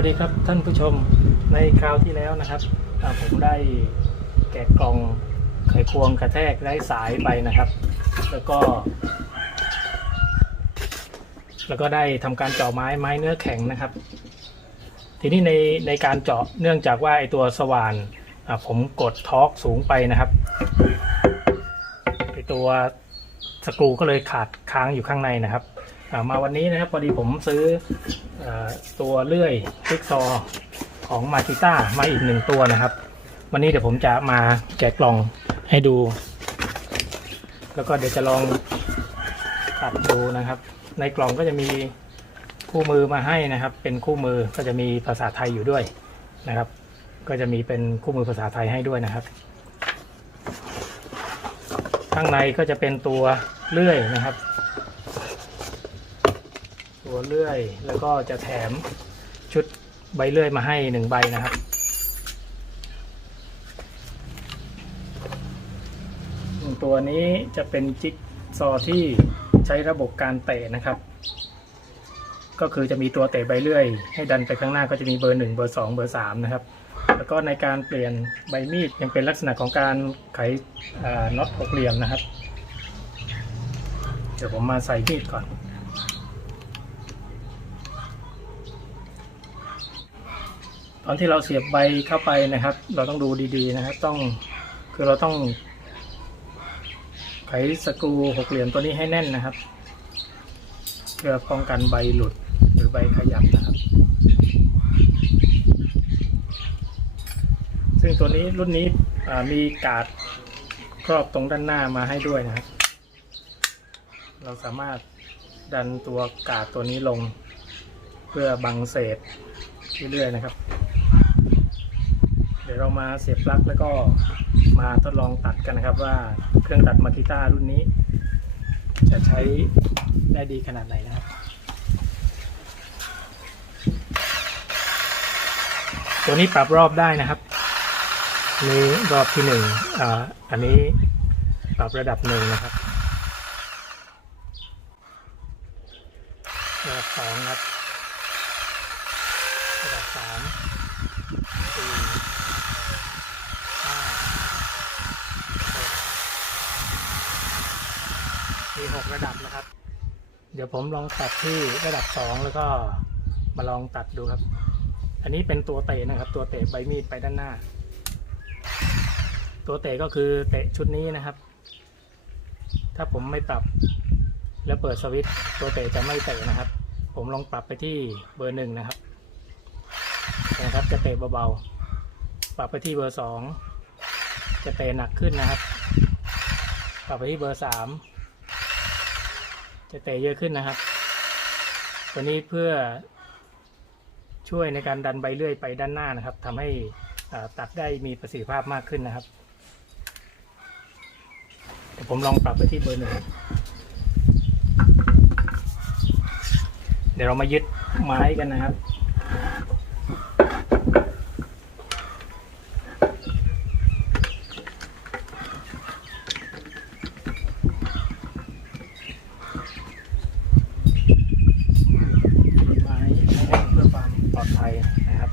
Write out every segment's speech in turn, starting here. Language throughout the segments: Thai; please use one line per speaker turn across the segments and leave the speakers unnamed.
วัสดีครับท่านผู้ชมในคราวที่แล้วนะครับผมได้แกะกล่องไขควงกระแทกได้สายไปนะครับ แล้วก็ แล้วก็ได้ทำการเจาะไม้ไม้เนื้อแข็งนะครับ ทีนี้ในในการเจาะเนื่องจากว่าไอตัวสว่านผมกดทอร์กสูงไปนะครับไอตัวสกรูก็เลยขาดค้างอยู่ข้างในนะครับ มาวันนี้นะครับพอดีผมซื้ออตัวเลื่อยจิ๊กซอว์ของมาติต้ามาอีกหนึ่งตัวนะครับ วันนี้เดี๋ยวผมจะมาแกะกล่องให้ดู แล้วก็เดี๋ยวจะลองตัดดูนะครับ ในกล่องก็จะมีคู่มือมาให้นะครับ เป็นคู่มือก็จะมีภาษาไทยอยู่ด้วยนะครับ ก็จะมีเป็นคู่มือภาษาไทยให้ด้วยนะครับ ข้างในก็จะเป็นตัวเลื่อยนะครับ ตัวเลื่อย แล้วก็จะแถมชุดใบเลื่อยมาให้หนึ่งใบนะครับ ตัวนี้จะเป็นจิ๊กซอที่ใช้ระบบการเตะนะครับ ก็คือจะมีตัวเตะใบเลื่อย ให้ดันไปข้างหน้าก็จะมีเบอร์หนึ่งเบอร์สองเบอร์สามนะครับ แล้วก็ในการเปลี่ยนใบมีดยังเป็นลักษณะของการไขน็อตหกเหลี่ยมนะครับ เดี๋ยวผมมาใส่มีดก่อน อนที่เราเสียบใบเข้าไปนะครับ เราต้องดูดีๆนะครับ ต้องคือเราต้อง ไขสกรูหกเหลี่ยมตัวนี้ให้แน่นนะครับ เพื่อป้องกันใบหลุดหรือใบขยับนะครับ ซึ่งตัวนี้รุ่นนี้มีกาดครอบตรงด้านหน้ามาให้ด้วยนะครับ เราสามารถดันตัวกาดตัวนี้ลง เพื่อบังเศษเรื่อยๆนะครับ ดี๋ยวเรามาเสียบปลั๊กแล้วก็มาทดลองตัดกันนะครับว่าเครื่องตัดมาคิต้ารุ่นนี้ จะใช้ได้ดีขนาดไหนนะครับตัวนี้ปรับรอบได้นะครับนี่รอบที่หนึ่งอ่าอันนี้ปรับระดับหนึ่งนะครับระดับสองครับระดับสามสี่ห้าหก มีหกระดับนะครับ เดี๋ยวผมลองตัดที่ระดับสองแล้วก็มาลองตัดดูครับ อันนี้เป็นตัวเตะนะครับ ตัวเตะใบมีดไปด้านหน้า ตัวเตะก็คือเตะชุดนี้นะครับ ถ้าผมไม่ปรับแล้วเปิดสวิตช์ตัวเตะจะไม่เตะนะครับ ผมลองปรับไปที่เบอร์หนึ่งนะครับนะครับ จะเตะเบาๆ ปรับไปที่เบอร์สองจะเตะหนักขึ้นนะครับ ปรับไปที่เบอร์สาม จะเตะเยอะขึ้นนะครับ ตัวนี้เพื่อช่วยในการดันใบเลื่อยไปด้านหน้านะครับทำให้ตัดได้มีประสิทธิภาพมากขึ้นนะครับเดี๋ยวผมลองปรับไปที่เบอร์หนึ่งเดี๋ยวเรามายึดไม้กันนะครับ ไม้ให้แห้งเพื่อความปลอดภัยนะครับ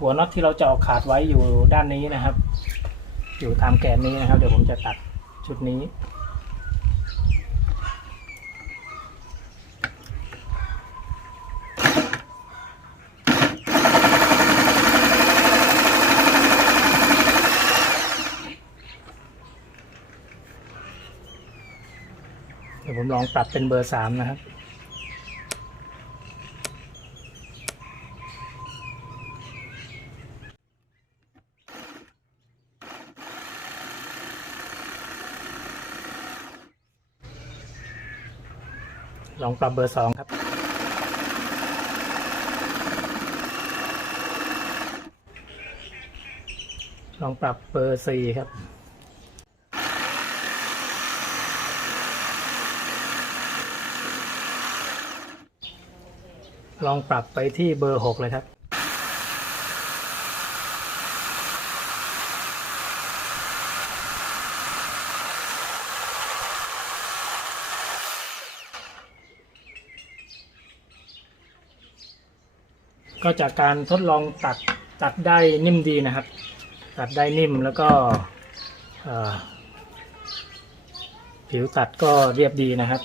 หั วน็อตที่เราเจาขาดไว้อยู่ด้านนี้นะครับ อยู่ตามแกนนี้นะครับ เดี๋ยวผมจะตัดชุดนี้เดี๋ยวผมลองปรับเป็นเบอร์สามนะครับ ลองปรับเบอร์สองครับ ลองปรับเบอร์สี่ครับลองปรับไปที่เบอร์หกเลยครับ ก็จากการทดลองตัดตัดได้นิ่มดีนะครับ ตัดได้นิ่มแล้วก็ผิวตัดก็เรียบดีนะครับ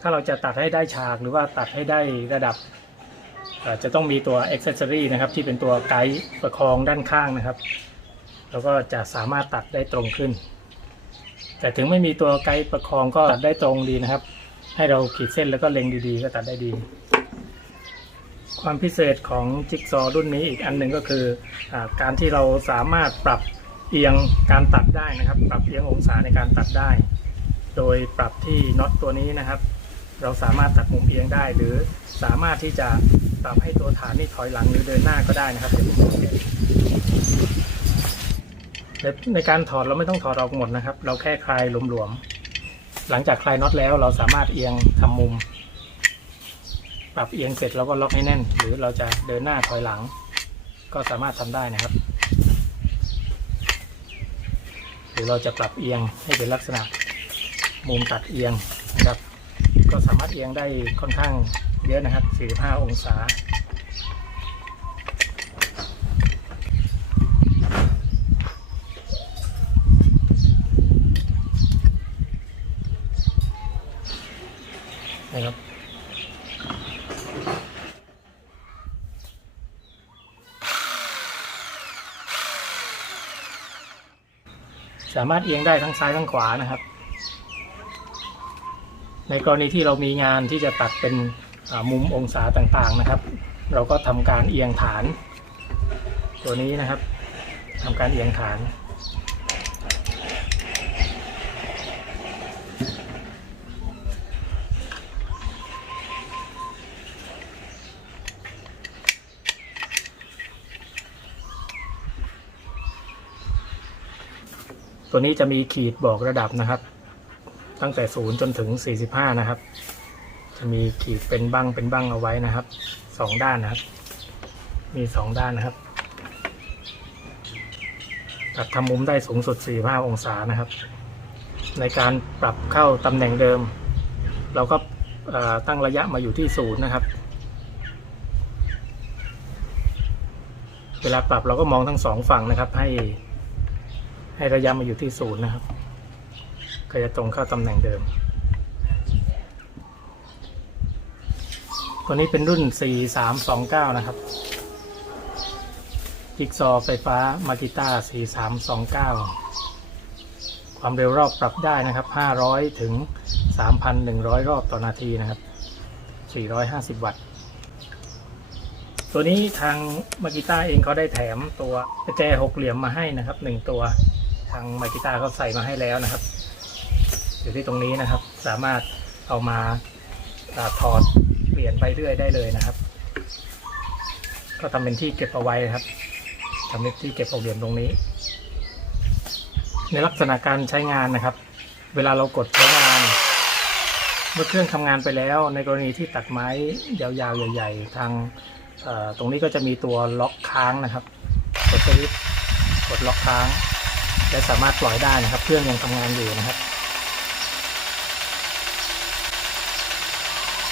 ถ้าเราจะตัดให้ได้ฉากหรือว่าตัดให้ได้ระดับจะต้องมีตัว accessory นะครับ ที่เป็นตัวไกด์ประคองด้านข้างนะครับ แล้วก็จะสามารถตัดได้ตรงขึ้น แต่ถึงไม่มีตัวไกด์ประคองก็ตัดได้ตรงดีนะครับ ให้เราขีดเส้นแล้วก็เล็งดีๆ ก็ตัดได้ดี ความพิเศษของจิ๊กซอว์รุ่นนี้อีกอันหนึ่งก็คืออการที่เราสามารถปรับเอียงการตัดได้นะครับ ปรับเอียงองศาในการตัดได้ โดยปรับที่น็อตตัวนี้นะครับ เราสามารถตัดมุมเอียงได้ หรือสามารถที่จะปรับให้ตัวฐานนี่ถอยหลังหรือเดินหน้าก็ได้นะครับเดี๋ยวผมสังเกตในการถอดเราไม่ต้องถอดออกหมดนะครับ เราแค่คลายหลวมๆหลังจากคลายน็อตแล้วเราสามารถเอียงทำมุม ปรับเอียงเสร็จเราก็ล็อกให้แน่น หรือเราจะเดินหน้าถอยหลัง ก็สามารถทำได้นะครับ หรือเราจะปรับเอียงให้เป็นลักษณะมุมตัดเอียงนะครับ ก็สามารถเอียงได้ค่อนข้างเยอะนะครับ 45 องศา สามารถเอียงได้ทั้งซ้ายทั้งขวานะครับ ในกรณีที่เรามีงานที่จะตัดเป็นมุมองศาต่างๆนะครับ เราก็ทำการเอียงฐาน ตัวนี้นะครับทำการเอียงฐาน ตัวนี้จะมีขีดบอกระดับนะครับ ตั้งแต่ศูนย์จนถึง45นะครับ จะมีขีดเป็นบั้งเป็นบั้งเอาไว้นะครับสองด้านนะครับ มีสองด้านนะครับตัดทำมุมได้สูงสุด 45 องศานะครับ ในการปรับเข้าตำแหน่งเดิม เราก็ตั้งระยะมาอยู่ที่ศูนย์นะครับ เวลาปรับเราก็มองทั้งสองฝั่งนะครับ ให้ ให้ระยะมาอยู่ที่ศูนย์นะครับ ก็จะตรงเข้าตำแหน่งเดิม ตัวนี้เป็นรุ่น 4329 นะครับจิกซอไฟฟ้ามากิต้า4329 ความเร็วรอบปรับได้นะครับ 500 ถึง 3,100 รอบต่อนาทีนะครับ 450 วัตต์ตัวนี้ทางมากิต้าเองเขาได้แถมตัวกระแจหกเหลี่ยมมาให้นะครับหนึ่งตัว ทางมากิต้าเขาใส่มาให้แล้วนะครับ อยู่ที่ตรงนี้นะครับ สามารถเอามาถอดเปลี่ยนไปเรื่อยได้เลยนะครับ ก็ทำเป็นที่เก็บเอาไว้ครับทำเป็นที่เก็บเอาเหรียญตรงนี้ ในลักษณะการใช้งานนะครับ เวลาเรากดใช้งาน เมื่อเครื่องทำงานไปแล้ว ในกรณีที่ตัดไม้ยาวๆใหญ่ ๆ ทางตรงนี้ก็จะมีตัวล็อกค้างนะครับ กดสวิตช์กดล็อกค้าง และสามารถปล่อยได้นะครับ เครื่องยังทำงานอยู่นะครับ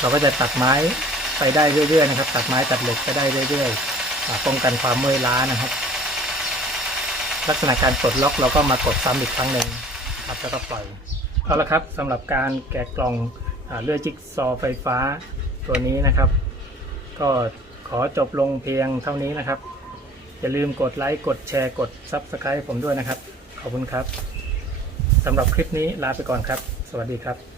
เราก็จะตัดไม้ไปได้เรื่อยๆนะครับ ตัดไม้ตัดเหล็กไปได้เรื่อยๆป้องกันความเมื่อยล้านะครับ ลักษณะการกดล็อกเราก็มากดซ้ำอีกครั้งหนึ่งครับแล้วก็ปล่อยเอาละครับสำหรับการแกะกล่องอเลื่อยจิ๊กซอว์ไฟฟ้าตัวนี้นะครับ ก็ขอจบลงเพียงเท่านี้นะครับ อย่าลืมกดไลค์ กดแชร์ กด Subscribe ผมด้วยนะครับ ขอบคุณครับสำหรับคลิปนี้ลาไปก่อนครับ สวัสดีครับ